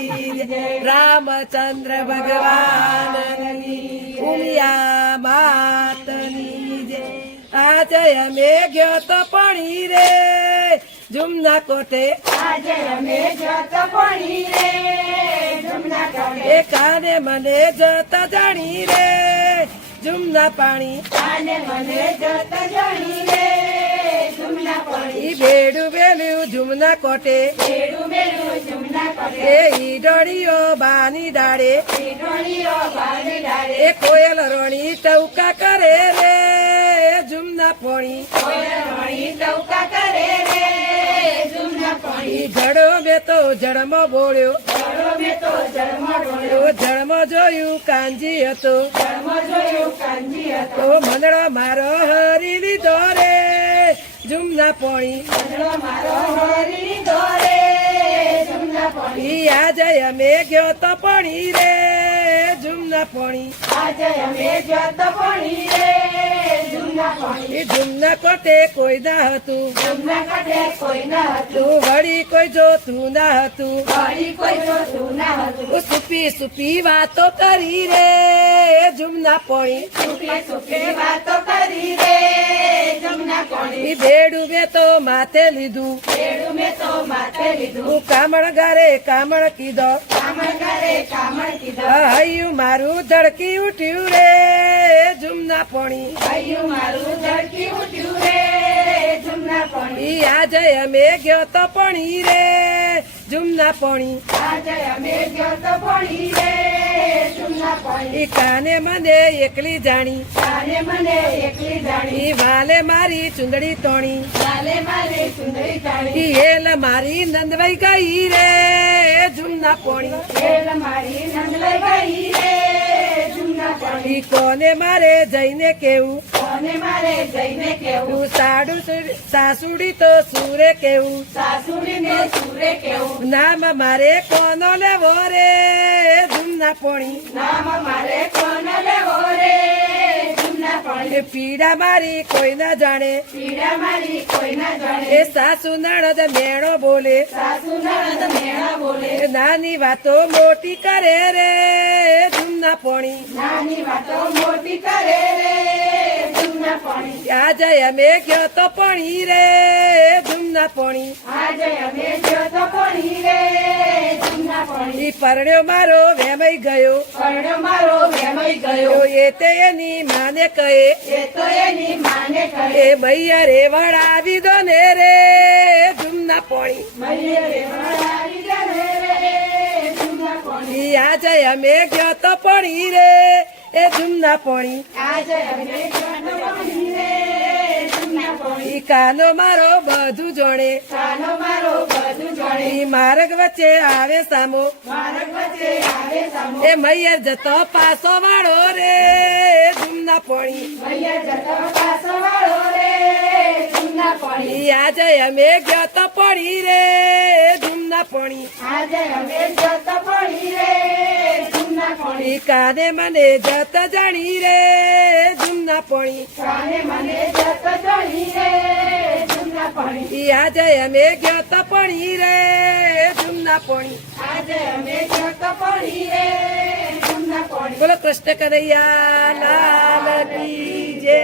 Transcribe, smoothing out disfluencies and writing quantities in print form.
કી જય રામચંદ્ર ભગવાનની ઉમિયા માતની જય આજે અમે ગયો તો પણી રે જુમના કોટે આજે અમે જત પણી રે જમના કોટે એ કાને મને જતા જાણી રે જુમના પાણી કાને મને જત જાણી રે જમના પણી ઈ બેડું વેલ્યું જુમના કોટે બેડું મેલું જમના કોટે એ ઈ ડોળીઓ બાની ડાળે ઢોળીઓ બારી ડાળે એ કોયલ રણી ટૌકા કરે રે જુમના પોણી રણી ટૌકા કરે રે જમના પણી ઈ જડો મેં તો જળમાં બોલ્યો જળો મેં તો જળમાં ડોળ્યો જળમાં જોયું કાંજી હતો જળમાં જોયું કાંજી હતો તો મંદડો મારો હરી લીધો રે જુમના પોણી મંડળો મારો હરી દોરે જમના પણી ઈ આજે અમે ગયો તો પણી રે જુમના પોણી આજે અમે જત પણી રે જમના પણી ઈ જુમના કોટે કોઈ ના હતું જમના કાંઠે કોઈ ન હતું તું વળી કોઈ જોતું ના હતું વળી કોઈ જોતું ન હતું સુપી સુપી વાતો કરી રે જુમના પોણી સુખી સુખી વાતો કરી રે જમના પણી ઈ બેડું બે તો માથે લીધું બેડું મેં તો માથે લીધું હું કામણ ગારે કામણ કીધો કામણ કરે કામણ કીધો હૈયું મારું ધડકી ઉઠ્યું રે જુમના પોણી હૈયું મારું ધડકી ઉઠ્યું રે જમના પણી ઈ આજે અમે ગયો તો પણી રે જુમના પોણી આજે અમે જત પણી રે જમના પણી ઈ કાને મને એકલી જાણી કાને મને એકલી જાણી ઈ વાલે મારી ચુંદડી તોણી ચાલે મારી સુંદરી જાણી ઈ હેલ મારી નંદવાઈ ગઈ રે જુમના પોણી ખેલ મારી નંદલાઈ ગઈ રે જમના પણી ઈ કોને મારે જઈને કેવું કોને મારે જઈને કેવું તું સાસુડી તો સુરે કેવું સાસુડીને સુરે કેવું નામ મારે કોનો લેવો રે જુમના પોણી નામ મારે કોણ લેવો રે જમના પણી એ પીડા મારી કોઈ ના જાણે પીડા મારી કોઈ ના જાણે એ સાસુ નણદ મેણો બોલે સાસુ નણંદ મેળા બોલે એ નાની વાતો મોટી કરે રે જુમના પોણી નાની વાતો મોટી કરે રે જમના પણી આજે અમે ગયો તો પણી રે જુમના પોણી આજે અમે જત પણી રે જમના પણી ઈ પરણ્યો મારો વેમાઈ ગયો પરણો મારો વેમાઈ ગયો એ તે એની માને કહે એ તો એની માને કહે એ ભૈયા રે વળાવી દો ને રે જુમના પોણી મૈયે રે વળાવી જાને રે જમના પણી ઈ આજે અમે ગયો તો પણી રે એ જુમના પોણી આજે અમે જત પણી રે જમના પણી ઈ કાનો મારો બધું જોણે કાનો મારો બધું જાણે ઈ માર્ગ વચ્ચે આવે સામો માર્ગ વચ્ચે આવે સામો એ મૈયર જતો પાસો વાળો રે જુમના પોણી મૈયે જતો પાસો વાળો રે જમના પણી ઈ આજે અમે ગયો તો પણી રે જુમના પોણી આજે અમે જત પણી રે જમના પણી ઈ કાને મને જત જાણી રે જુમના પોણી કાને મને જત જાણી રે જમના પણી ઈ આજે અમે ગયો તો પણી રે જુમના પોણી આજે અમે જત પણી રે જમના પણી બોલો કૃષ્ણ કનૈયા લાલ કી જય